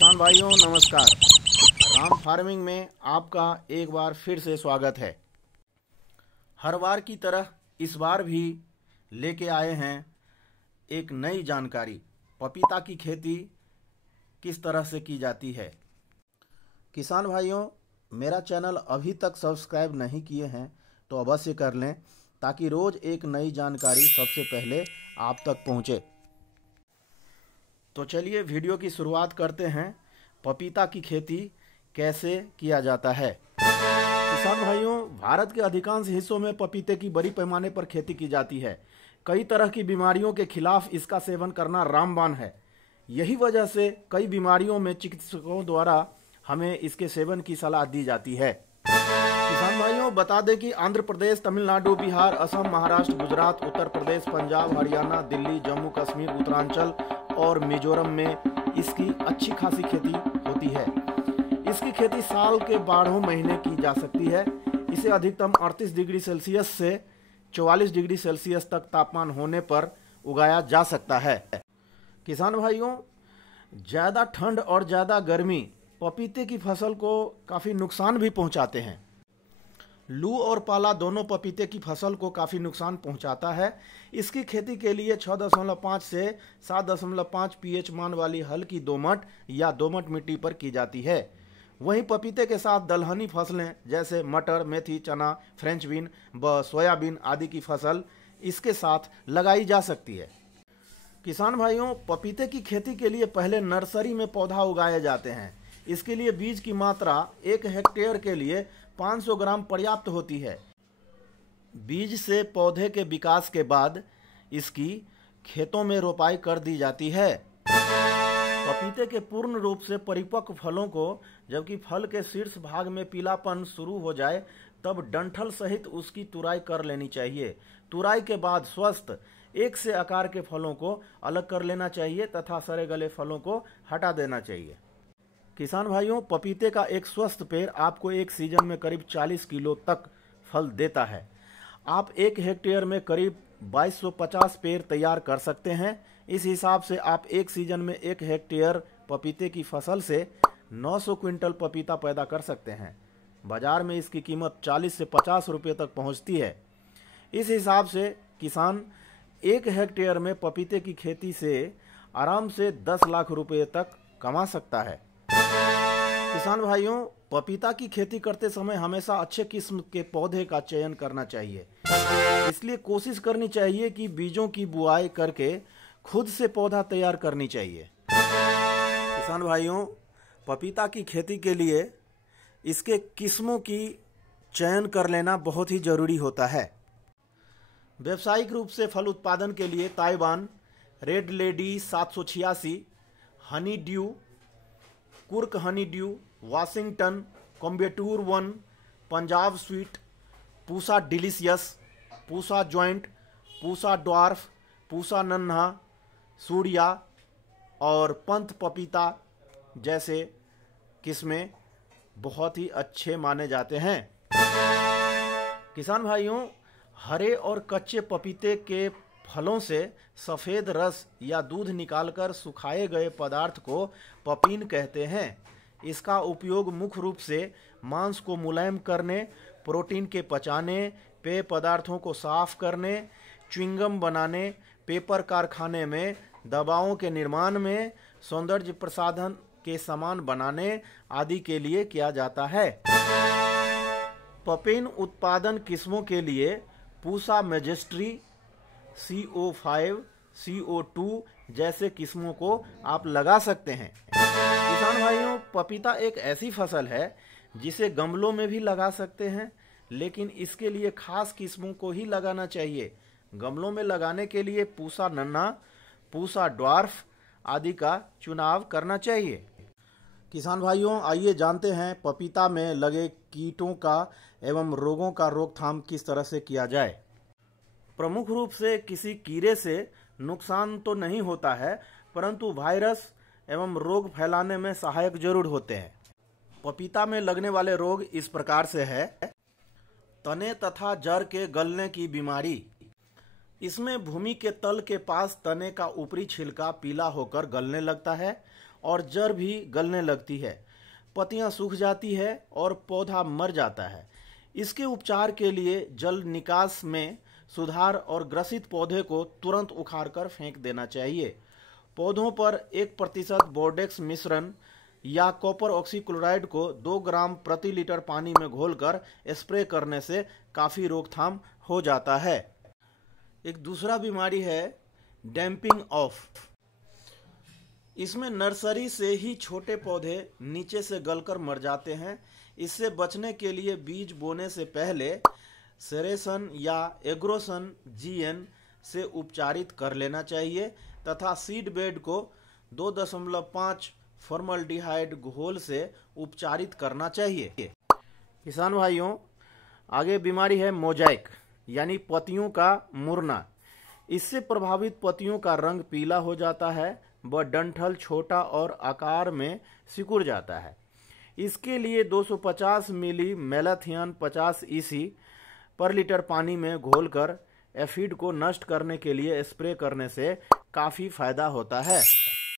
किसान भाइयों नमस्कार। राम फार्मिंग में आपका एक बार फिर से स्वागत है। हर बार की तरह इस बार भी लेके आए हैं एक नई जानकारी। पपीता की खेती किस तरह से की जाती है। किसान भाइयों, मेरा चैनल अभी तक सब्सक्राइब नहीं किए हैं तो अवश्य कर लें, ताकि रोज़ एक नई जानकारी सबसे पहले आप तक पहुंचे। तो चलिए वीडियो की शुरुआत करते हैं। पपीता की खेती कैसे किया जाता है। किसान भाइयों, भारत के अधिकांश हिस्सों में पपीते की बड़ी पैमाने पर खेती की जाती है। कई तरह की बीमारियों के खिलाफ इसका सेवन करना रामबाण है। यही वजह से कई बीमारियों में चिकित्सकों द्वारा हमें इसके सेवन की सलाह दी जाती है। किसान भाइयों, बता दें कि आंध्र प्रदेश, तमिलनाडु, बिहार, असम, महाराष्ट्र, गुजरात, उत्तर प्रदेश, पंजाब, हरियाणा, दिल्ली, जम्मू कश्मीर, उत्तरांचल और मिजोरम में इसकी अच्छी खासी खेती होती है। इसकी खेती साल के 12 महीने की जा सकती है। इसे अधिकतम 38 डिग्री सेल्सियस से 44 डिग्री सेल्सियस तक तापमान होने पर उगाया जा सकता है। किसान भाइयों, ज़्यादा ठंड और ज़्यादा गर्मी पपीते की फसल को काफ़ी नुकसान भी पहुंचाते हैं। लू और पाला दोनों पपीते की फसल को काफ़ी नुकसान पहुंचाता है। इसकी खेती के लिए 6.5 से 7.5 पीएच मान वाली हल्की दोमट या दोमट मिट्टी पर की जाती है। वहीं पपीते के साथ दलहनी फसलें जैसे मटर, मेथी, चना, फ्रेंच बीन व सोयाबीन आदि की फसल इसके साथ लगाई जा सकती है। किसान भाइयों, पपीते की खेती के लिए पहले नर्सरी में पौधा उगाए जाते हैं। इसके लिए बीज की मात्रा 1 हेक्टेयर के लिए 500 ग्राम पर्याप्त होती है। बीज से पौधे के विकास के बाद इसकी खेतों में रोपाई कर दी जाती है। पपीते के पूर्ण रूप से परिपक्व फलों को, जबकि फल के शीर्ष भाग में पीलापन शुरू हो जाए, तब डंठल सहित उसकी तुराई कर लेनी चाहिए। तुराई के बाद स्वस्थ एक से आकार के फलों को अलग कर लेना चाहिए तथा सड़े गले फलों को हटा देना चाहिए। किसान भाइयों, पपीते का एक स्वस्थ पेड़ आपको एक सीजन में करीब 40 किलो तक फल देता है। आप 1 हेक्टेयर में करीब 2250 पेड़ तैयार कर सकते हैं। इस हिसाब से आप एक सीजन में 1 हेक्टेयर पपीते की फसल से 900 क्विंटल पपीता पैदा कर सकते हैं। बाजार में इसकी कीमत 40 से 50 रुपये तक पहुंचती है। इस हिसाब से किसान 1 हेक्टेयर में पपीते की खेती से आराम से 10 लाख रुपये तक कमा सकता है। किसान भाइयों, पपीता की खेती करते समय हमेशा अच्छे किस्म के पौधे का चयन करना चाहिए। इसलिए कोशिश करनी चाहिए कि बीजों की बुआई करके खुद से पौधा तैयार करनी चाहिए। किसान भाइयों, पपीता की खेती के लिए इसके किस्मों की चयन कर लेना बहुत ही जरूरी होता है। व्यावसायिक रूप से फल उत्पादन के लिए Taiwan, red lady 786, honeydew, कुर्क honeydew, Washington, Coimbatore 1, Punjab sweet, Pusa delicious, Pusa giant, Pusa dwarf, Pusa Nanha, Surya और पंत पपीता जैसे किस्में बहुत ही अच्छे माने जाते हैं। किसान भाइयों, हरे और कच्चे पपीते के फलों से सफ़ेद रस या दूध निकालकर सुखाए गए पदार्थ को पपीन कहते हैं। इसका उपयोग मुख्य रूप से मांस को मुलायम करने, प्रोटीन के पचाने, पेय पदार्थों को साफ करने, च्युइंगम बनाने, पेपर कारखाने में, दवाओं के निर्माण में, सौंदर्य प्रसाधन के सामान बनाने आदि के लिए किया जाता है। पपीन उत्पादन किस्मों के लिए पूसा मैजेस्ट्री, CO5, CO2 जैसे किस्मों को आप लगा सकते हैं। किसान भाइयों, पपीता एक ऐसी फसल है जिसे गमलों में भी लगा सकते हैं, लेकिन इसके लिए खास किस्मों को ही लगाना चाहिए। गमलों में लगाने के लिए पूसा नन्हा, पूसा ड्वार्फ आदि का चुनाव करना चाहिए। किसान भाइयों, आइए जानते हैं पपीता में लगे कीटों का एवं रोगों का रोकथाम किस तरह से किया जाए। प्रमुख रूप से किसी कीड़े से नुकसान तो नहीं होता है, परंतु वायरस एवं रोग फैलाने में सहायक जरूर होते हैं। पपीता में लगने वाले रोग इस प्रकार से है। तने तथा जड़ के गलने की बीमारी। इसमें भूमि के तल के पास तने का ऊपरी छिलका पीला होकर गलने लगता है। और जड़ भी गलने लगती है, पत्तियां सूख जाती है और पौधा मर जाता है। इसके उपचार के लिए जल निकास में सुधार और ग्रसित पौधे को तुरंत उखाड़कर फेंक देना चाहिए। पौधों पर 1% बोर्डेक्स मिश्रण या कॉपर ऑक्सीक्लोराइड को 2 ग्राम प्रति लीटर पानी में घोलकर स्प्रे करने से काफ़ी रोकथाम हो जाता है। एक दूसरा बीमारी है डैम्पिंग ऑफ। इसमें नर्सरी से ही छोटे पौधे नीचे से गलकर मर जाते हैं। इससे बचने के लिए बीज बोने से पहले सेरेसन या एग्रोसन जीएन से उपचारित कर लेना चाहिए तथा सीड बेड को 2.5 फॉर्मल्डिहाइड घोल से उपचारित करना चाहिए। किसान भाइयों, आगे बीमारी है मोजाइक यानी पत्तियों का मुड़ना। इससे प्रभावित पत्तियों का रंग पीला हो जाता है व डंठल छोटा और आकार में सिकुड़ जाता है। इसके लिए 250 मिली मेलाथियन 50 EC पर लीटर पानी में घोलकर एफिड को नष्ट करने के लिए स्प्रे करने से काफ़ी फायदा होता है।